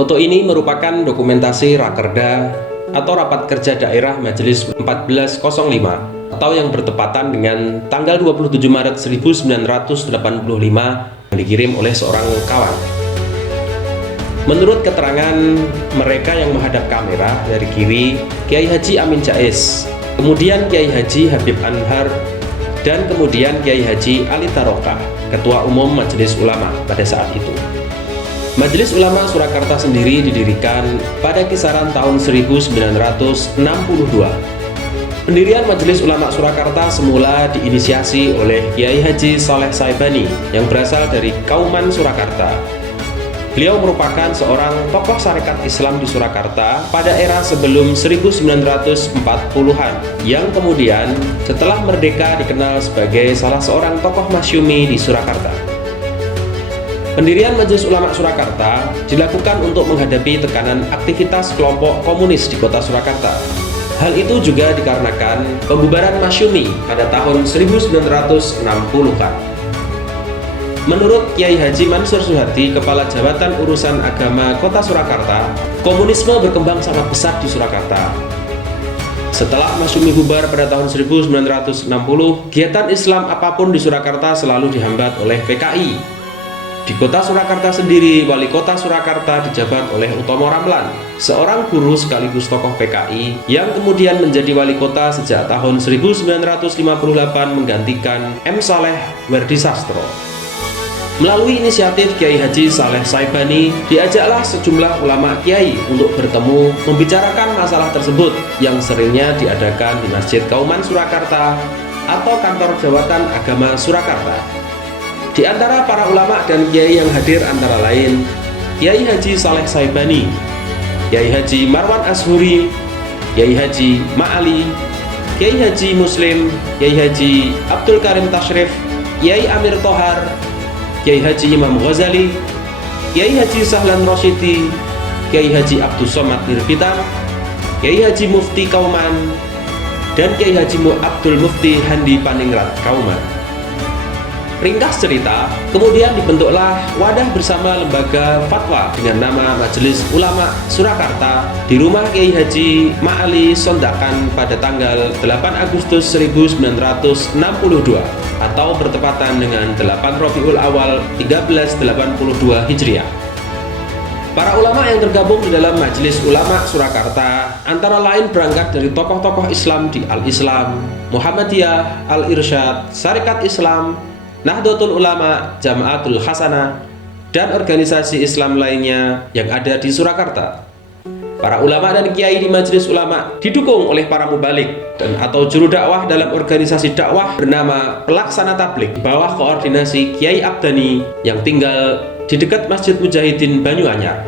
Foto ini merupakan dokumentasi Rakerda atau Rapat Kerja Daerah Majelis 1405 atau yang bertepatan dengan tanggal 27 Maret 1985 yang dikirim oleh seorang kawan. Menurut keterangan mereka yang menghadap kamera, dari kiri Kiai Haji Amin Jais, kemudian Kiai Haji Habib Anhar, dan kemudian Kiai Haji Ali Tarokah, Ketua Umum Majelis Ulama pada saat itu. Majelis Ulama Surakarta sendiri didirikan pada kisaran tahun 1962. Pendirian Majelis Ulama Surakarta semula diinisiasi oleh Kiai Haji Saleh Saibani yang berasal dari Kauman Surakarta. Beliau merupakan seorang tokoh syarikat Islam di Surakarta pada era sebelum 1940-an yang kemudian setelah merdeka dikenal sebagai salah seorang tokoh masyumi di Surakarta. Pendirian Majelis Ulama Surakarta dilakukan untuk menghadapi tekanan aktivitas kelompok komunis di kota Surakarta. Hal itu juga dikarenakan pembubaran masyumi pada tahun 1960-an. Menurut Kiai Haji Mansur Suhardi, Kepala Jabatan Urusan Agama Kota Surakarta, komunisme berkembang sangat pesat di Surakarta. Setelah masyumi bubar pada tahun 1960, kegiatan Islam apapun di Surakarta selalu dihambat oleh PKI. Di kota Surakarta sendiri, Wali Kota Surakarta dijabat oleh Utomo Ramlan, seorang guru sekaligus tokoh PKI yang kemudian menjadi wali kota sejak tahun 1958 menggantikan M. Saleh Werdisastro. Melalui inisiatif Kiai Haji Saleh Saibani, diajaklah sejumlah ulama kiai untuk bertemu membicarakan masalah tersebut yang seringnya diadakan di Masjid Kauman Surakarta atau Kantor Jawatan Agama Surakarta. Di antara para ulama dan kiai yang hadir antara lain Kiai Haji Saleh Saibani, Kiai Haji Marwan Ashuri, Kiai Haji Ma'ali, Kiai Haji Muslim, Kiai Haji Abdul Karim Tashrif, Kiai Amir Tohar, Kiai Haji Imam Ghazali, Kiai Haji Sahlan Rosyidi, Kiai Haji Abdul Somad Nirbitan, Kiai Haji Mufti Kauman, dan Kiai Haji Abdul Mufti Handi Paningrat Kauman. Ringkas cerita, kemudian dibentuklah wadah bersama lembaga fatwa dengan nama Majelis Ulama Surakarta di rumah Kiai Haji Ma'ali Sondakan pada tanggal 8 Agustus 1962 atau bertepatan dengan 8 Rabiul Awal 1382 Hijriah. Para ulama yang tergabung di dalam Majelis Ulama Surakarta antara lain berangkat dari tokoh-tokoh Islam di Al-Islam, Muhammadiyah, Al-Irsyad, Syarikat Islam, Nahdlatul Ulama, Jamaatul Hasanah, dan organisasi Islam lainnya yang ada di Surakarta. Para ulama dan kiai di Majelis Ulama didukung oleh para mubalik dan atau juru dakwah dalam organisasi dakwah bernama Pelaksana Tabligh di bawah koordinasi Kiai Abdani yang tinggal di dekat Masjid Mujahidin Banyuanyar.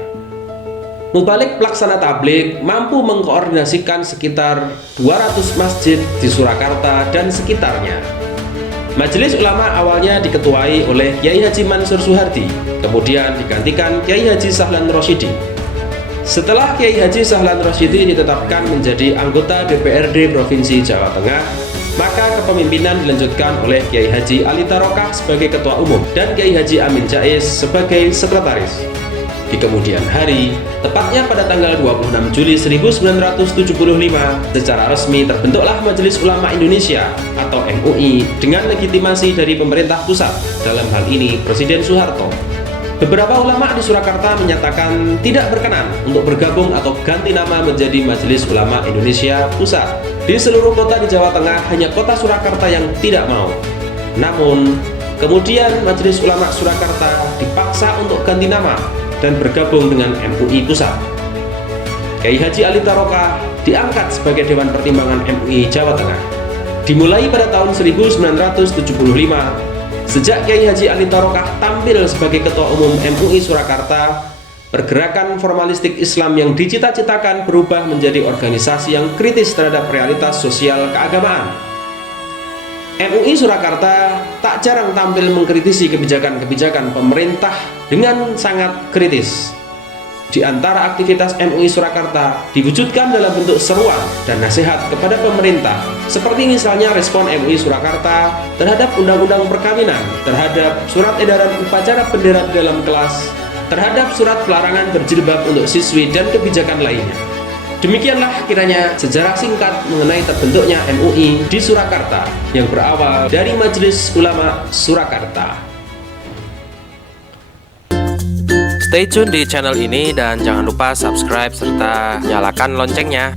Mubalik Pelaksana Tabligh mampu mengkoordinasikan sekitar 200 masjid di Surakarta dan sekitarnya. Majelis Ulama awalnya diketuai oleh Kiai Haji Mansur Suhardi, kemudian digantikan Kiai Haji Sahlan Rosyidi. Setelah Kiai Haji Sahlan Rosyidi ditetapkan menjadi anggota DPRD Provinsi Jawa Tengah, maka kepemimpinan dilanjutkan oleh Kiai Haji Ali Tarokah sebagai Ketua Umum dan Kiai Haji Amin Jais sebagai Sekretaris. Di kemudian hari, tepatnya pada tanggal 26 Juli 1975, secara resmi terbentuklah Majelis Ulama Indonesia atau MUI dengan legitimasi dari pemerintah pusat, dalam hal ini Presiden Soeharto. Beberapa ulama di Surakarta menyatakan tidak berkenan untuk bergabung atau ganti nama menjadi Majelis Ulama Indonesia Pusat. Di seluruh kota di Jawa Tengah, hanya kota Surakarta yang tidak mau. Namun, kemudian Majelis Ulama Surakarta dipaksa untuk ganti nama dan bergabung dengan MUI Pusat. Kiai Haji Ali Tarokah diangkat sebagai Dewan Pertimbangan MUI Jawa Tengah. Dimulai pada tahun 1975, sejak Kiai Haji Ali Tarokah tampil sebagai Ketua Umum MUI Surakarta, pergerakan formalistik Islam yang dicita-citakan berubah menjadi organisasi yang kritis terhadap realitas sosial keagamaan. MUI Surakarta tak jarang tampil mengkritisi kebijakan-kebijakan pemerintah dengan sangat kritis. Di antara aktivitas MUI Surakarta diwujudkan dalam bentuk seruan dan nasihat kepada pemerintah, seperti misalnya respon MUI Surakarta terhadap Undang-Undang Perkawinan, terhadap Surat Edaran Upacara Bendera di dalam kelas, terhadap surat pelarangan berjilbab untuk siswi dan kebijakan lainnya. Demikianlah kiranya sejarah singkat mengenai terbentuknya MUI di Surakarta yang berawal dari Majelis Ulama Surakarta. Stay tune di channel ini dan jangan lupa subscribe serta nyalakan loncengnya.